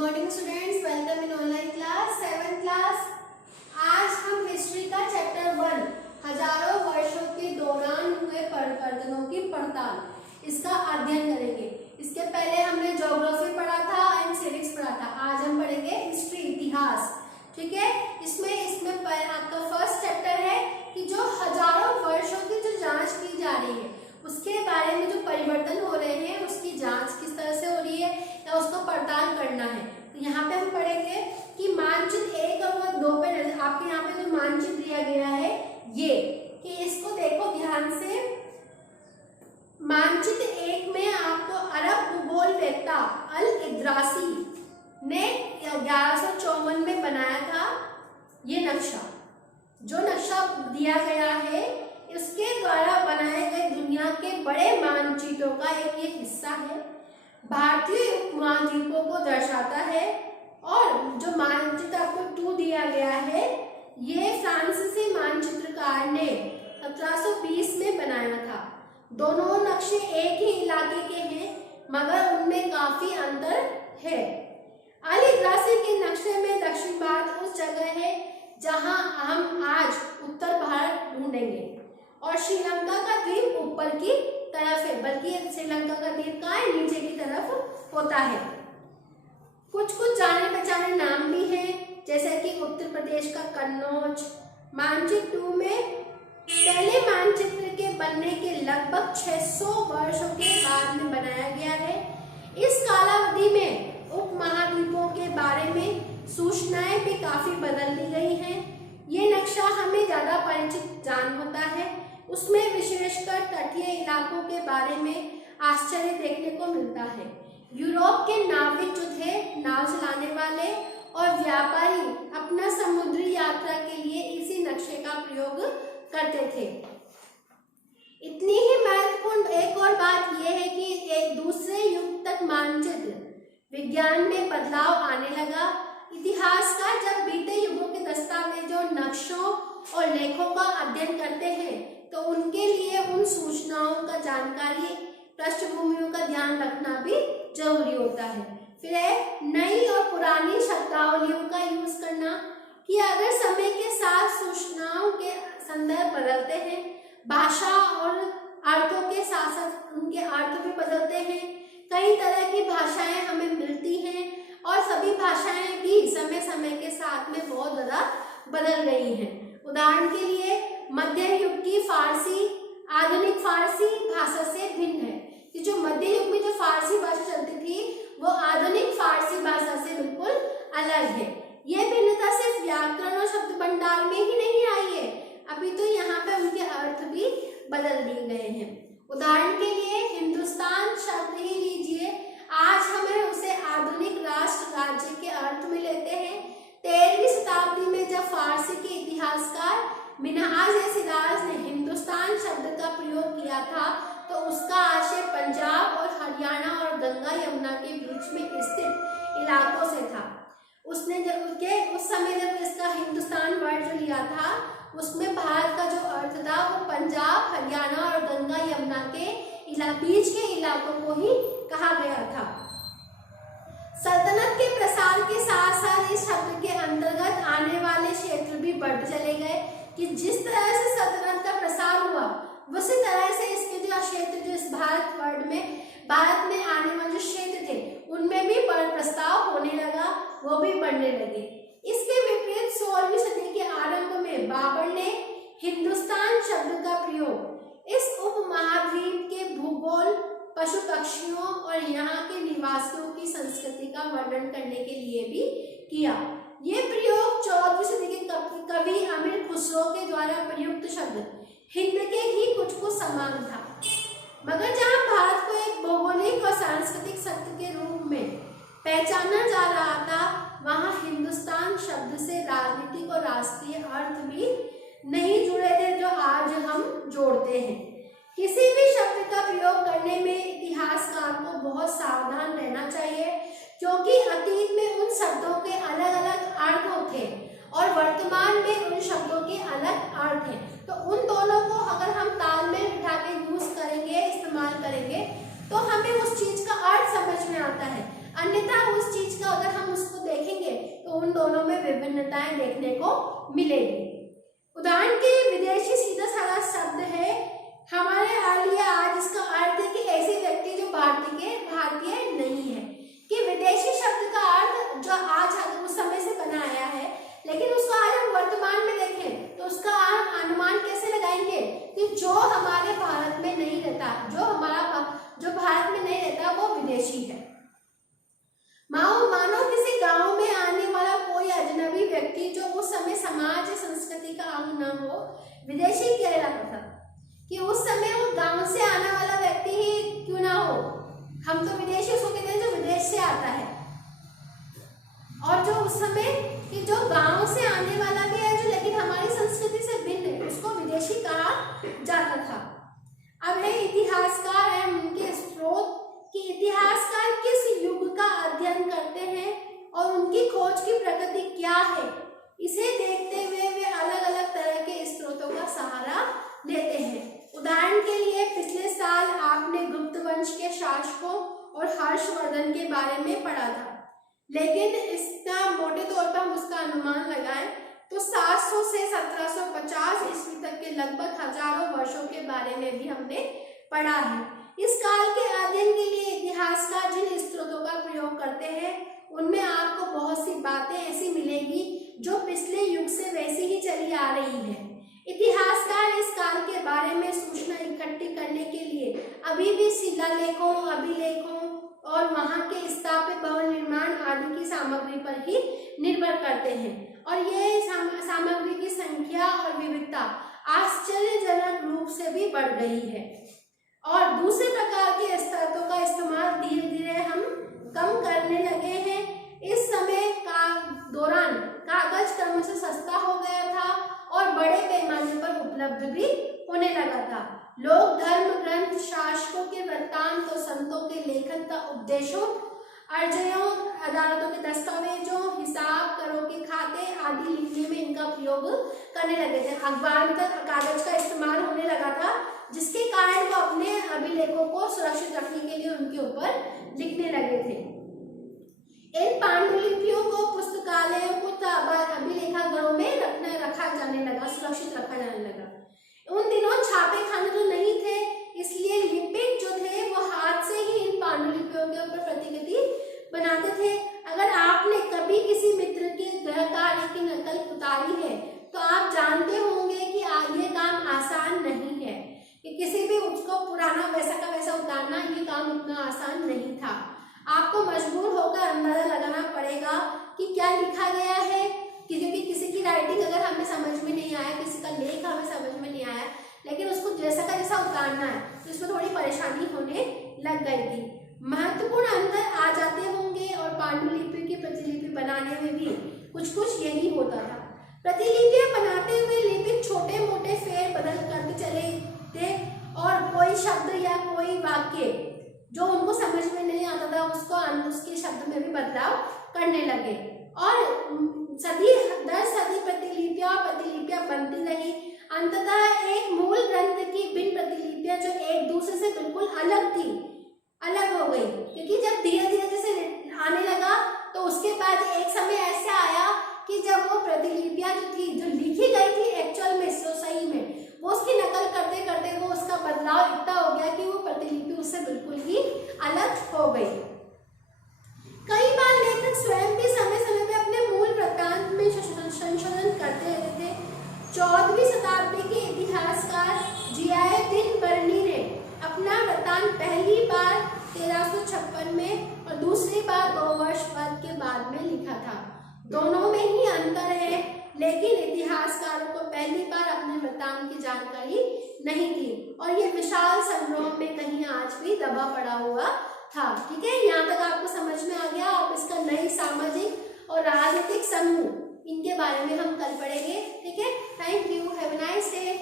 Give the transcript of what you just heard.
Morning students, welcome in online class 7th class. आज हम history का चैप्टर 1 हजारों वर्षों के दौरान हुए परिवर्तनों की पड़ताल इसका अध्ययन करेंगे। इसके पहले हमने ज्योग्राफी पढ़ा था एंड सिविक्स पढ़ा था। आज हम पढ़ेंगे हिस्ट्री, इतिहास। ठीक है, इसमें आपका फर्स्ट चैप्टर है कि जो हजारों वर्षों की जो जांच की जा रही है उसके बारे में जो परिवर्तन हो रहे हैं उसकी जांच किस तरह से हो रही है या उसको पड़ताल करना है। तो यहाँ पे हम पढ़ेंगे कि मानचित्र 1 और 2 पे आपके यहाँ पे जो मानचित्र दिया गया है ये कि इसको देखो ध्यान से। मानचित्र 1 में आपको अरब भूगोलवेत्ता अल इद्रासी ने 1154 में बनाया था ये नक्शा। जो नक्शा दिया गया है इसके द्वारा बनाए गए दुनिया के बड़े मानचित्रों का एक ये हिस्सा है। भारतीय उपमहाद्वीपों को दर्शाता है और जो मानचित्र आपको 2 दिया गया है ये फ्रांसीसी मानचित्रकार ने 1720 में बनाया था। दोनों नक्शे एक ही इलाके के हैं मगर उनमें काफी अंतर है। अल इद्रासी के नक्शे में दक्षिण भारत उस जगह है जहां हम आज उत्तर भारत ढूंढेंगे और श्रीलंका का द्वीप ऊपर की तरफ है, बल्कि श्रीलंका का द्वीप का नीचे की तरफ होता है। कुछ जाने पहचाने नाम भी हैं, जैसे कि उत्तर प्रदेश का कन्नौज। मानचित्र 2 में पहले मानचित्र के बनने के लगभग 600 वर्षों के बाद में बनाया गया है। इस कालावधि में उपमहाद्वीपों के बारे में सूचनाएं भी काफी बदल दी गई हैं। ये नक्शा हमें ज्यादा परिचित जान होता है। उसमें विशेषकर तटीय इलाकों के बारे में आश्चर्य देखने को मिलता है। यूरोप के नाविक जो थे, नाव चलाने वाले और व्यापारी अपना समुद्री यात्रा के लिए इसी नक्शे का प्रयोग करते थे। इतनी ही महत्वपूर्ण एक और बात यह है कि एक दूसरे युग तक मानचित्र विज्ञान में बदलाव आने लगा। इतिहासकार जब बीते युगों के दस्तावेजों, नक्शों और लेखों का अध्ययन करते हैं तो उनके लिए उन सूचनाओं का जानकारी, पृष्ठभूमियों का ध्यान रखना भी जरूरी होता है। फिर है नई और पुरानी शब्दावलियों का यूज करना कि अगर समय के साथ सूचनाओं के संदर्भ बदलते हैं, भाषा और अर्थों के साथ साथ उनके अर्थ भी बदलते हैं। कई तरह की भाषाएं हमें मिलती हैं और सभी भाषाएं भी समय समय के साथ में बहुत ज्यादा बदल गई हैं। उदाहरण के लिए मध्य युग की फारसी आधुनिक फारसी भाषा से भिन्न है कि जो मध्य युग में जो फारसी भाषा चलती थी वो आधुनिक फारसी भाषा से बिल्कुल अलग है। ये भिन्नता सिर्फ व्याकरण और शब्द भंडार में ही नहीं आई है, अभी तो यहाँ पे उनके अर्थ भी बदल दिए गए हैं। उदाहरण के लिए हिंदुस्तान शब्द ही लीजिए, आज हमें उसे आधुनिक राष्ट्र राज्य के अर्थ में लेते हैं। 13वीं शताब्दी में जब फारसी के इतिहासकार मिन्हाज-ए-शिराज ने हिंदुस्तान शब्द का प्रयोग किया था तो उसका आशय पंजाब और हरियाणा और गंगा यमुना के बीच में स्थित इलाकों से था। उसने उस समय जब इसका हिंदुस्तान वर्ड जो लिया था उसमें भारत का जो अर्थ था वो पंजाब, हरियाणा और गंगा यमुना के बीच के इलाकों को ही कहा गया था। सल्तनत के प्रसार के साथ साथ इस शब्द के अंतर्गत आने वाले क्षेत्र भी बढ़ते चले गए कि जिस तरह से सल्तनत का प्रसार हुआ उसी तरह से इसके जो क्षेत्र जो इस भारत में आने वाले जो क्षेत्र थे उनमें भी प्रस्ताव होने लगा, वो भी बढ़ने लगे। इसके विपरीत 16वीं सदी के आरंभ में बाबर ने हिंदुस्तान शब्द का प्रयोग इस उपमहाद्वीप के भूगोल, पशु पक्षियों और यहाँ के निवासियों की संस्कृति का वर्णन करने के लिए भी किया। ये प्रयोग 14वीं सदी के कवि अमीर खुसरो के द्वारा प्रयुक्त शब्द हिंद के ही कुछ समान था। मगर जहाँ भारत को एक भौगोलिक और सांस्कृतिक सत्य के रूप में पहचाना जा रहा था वहाँ हिंदुस्तान शब्द से राजनीतिक और राष्ट्रीय अर्थ भी नहीं जुड़े थे जो आज हम जोड़ते हैं। किसी भी शब्द का प्रयोग करने में इतिहासकार को बहुत सावधान रहना चाहिए क्योंकि अतीत में उन शब्दों के अलग अलग अर्थ होते हैं और वर्तमान में उन शब्दों के अलग अर्थ हैं। तो उन दोनों को अगर हम तालमेल बिठा के यूज करेंगे, इस्तेमाल करेंगे तो हमें उस चीज का अर्थ समझ में आता है। अन्यथा उस चीज का अगर हम विभिन्नताएं देखने को मिलेगी। उदाहरण के विदेशी सीधा साधा शब्द है हमारे लिए आज इसका अर्थ है कि ऐसे व्यक्ति जो भारतीय नहीं है, कि विदेशी शब्द का अर्थ जो आज उस समय से बना आया है, लेकिन उसको आज हम वर्तमान में देखें तो उसका अनुमान कैसे लगाएंगे कि जो हमारे भारत में नहीं रहता, जो भारत में नहीं रहता वो विदेशी है। मानो किसी गांव में आने वाला कोई अजनबी व्यक्ति जो उस समय समाज या संस्कृति का अंग न हो, विदेशी कहलाता था। कि उस समय वो गांव से आने वाला व्यक्ति ही क्यों ना हो, हम तो विदेशी उसको कहते हैं जो विदेश से आता है, और जो उस समय कि जो गांव से आने वाला भी है जो लेकिन हमारी संस्कृति से भिन्न है, उसको विदेशी कहा जाता था। अब है इतिहासकार है उनके स्रोत कि इतिहासकार किस युग का अध्ययन करते हैं और उनकी खोज की प्रकृति क्या है, इसे देखते हुए वे अलग अलग तरह के स्रोतों का सहारा लेते हैं। उदाहरण के लिए पिछले साल आपने गुप्त वंश के शासकों और हर्षवर्धन के बारे में पढ़ा था, लेकिन इसका मोटे तौर पर हम उसका अनुमान लगाएं तो 700 से 1750 ईस्वी तक के लगभग हजारों वर्षों के बारे में भी हमने पढ़ा है। इस काल के अध्ययन के लिए इतिहासकार जिन स्रोतों का प्रयोग करते हैं उनमें आपको बहुत सी बातें ऐसी मिलेगी जो पिछले युग से वैसी ही चली आ रही है। इतिहासकार इस काल के बारे में सूचना इकट्ठी करने के लिए अभी भी शिलालेखों, अभिलेखों और वहां के स्थापित भवन निर्माण आदि की सामग्री पर ही निर्भर करते हैं, और ये सामग्री की संख्या और विविधता आश्चर्यजनक रूप से भी बढ़ गई है, और दूसरे प्रकार के स्रोतों का इस्तेमाल धीरे धीरे हम कम करने लगे हैं। इस समय का दौरान कागज क्रमशः सस्ता हो गया था और बड़े पैमाने पर उपलब्ध भी होने लगा था। लोग धर्म ग्रंथ, शासकों के वृत्तांत और संतों के लेखन का उपदेशों, अर्जयों, अदालतों के दस्तावेजों, हिसाब, करों के खाते आदि लिखने में इनका प्रयोग करने लगे थे। अखबार तक कागज का इस्तेमाल होने लगा था, जिसके कारण वो अपने अभिलेखों को सुरक्षित रखने के लिए उनके ऊपर लिखने लगे थे। इन पांडुलिपियों को पुस्तकालयों को अभिलेखागारों में रखा जाने लगा, सुरक्षित रखा जाने लगा। उन दिनों छापे खाने तो नहीं थे, इसलिए लिपिक जो थे वो हाथ से ही इन पांडुलिपियों के ऊपर प्रतिकृति बनाते थे। अगर आपने कभी किसी मित्र के गृह कार्य की नकल उतारी है तो आप जानते होंगे कि ये काम आसान नहीं है, कि किसी भी उसको पुराना वैसा का वैसा उतारना ये काम उतना आसान नहीं था। आपको मजबूर होकर अंदाजा लगाना पड़ेगा कि क्या लिखा गया है, क्योंकि किसी की राइटिंग अगर हमें समझ में नहीं आया, किसी का लेख हमें समझ में नहीं आया, लेकिन उसको जैसा का जैसा उतारना है तो इसमें थोड़ी परेशानी होने लग गई थी। महत्वपूर्ण अंतर आ जाते होंगे, और पांडुलिपि की प्रतिलिपि बनाने में भी कुछ यही होता था। प्रतिलिपियां बनाते हुए लिपिक छोटे मोटे फेर बदल करते चले थे, और कोई शब्द या कोई वाक्य जो उनको समझ में नहीं आता था उसके शब्द में भी बदलाव करने लगे, और सदी दर सदी प्रतिलिपियां बनती रही। अंततः एक मूल ग्रंथ की भिन्न प्रतिलिपियां जो एक दूसरे से बिल्कुल अलग हो गई, क्योंकि जब धीरे धीरे जैसे आने लगा तो उसके बाद एक समय ऐसा आया कि जब वो प्रतिलिपियां जो लिखी गई थी एक्चुअल में सही में वो उसकी नकल करते करते वो उसका बदलाव इतना हो गया कि वो प्रतिलिपि उससे बिल्कुल ही अलग हो गई। कई बार लेखक स्वयं भी समय समय पे अपने मूल वृत्तांत में संशोधन करते रहते थे। 14वीं शताब्दी के इतिहासकार जियाउद्दीन बरनी ने अपना वृत्तांत पहली बार 1356 में और दूसरी बार 2 वर्ष बाद में लिखा था। दोनों में ही अंतर है, लेकिन इतिहासकारों को पहली बार अपने वृत्तांत की जानकारी नहीं थी, और ये विशाल संग्रह में कहीं आज भी दबा पड़ा हुआ था। ठीक है, यहाँ तक आपको समझ में आ गया। अब इसका नई सामाजिक और राजनीतिक समूह इनके बारे में हम कल पढ़ेंगे। ठीक है, thank you, have a nice day.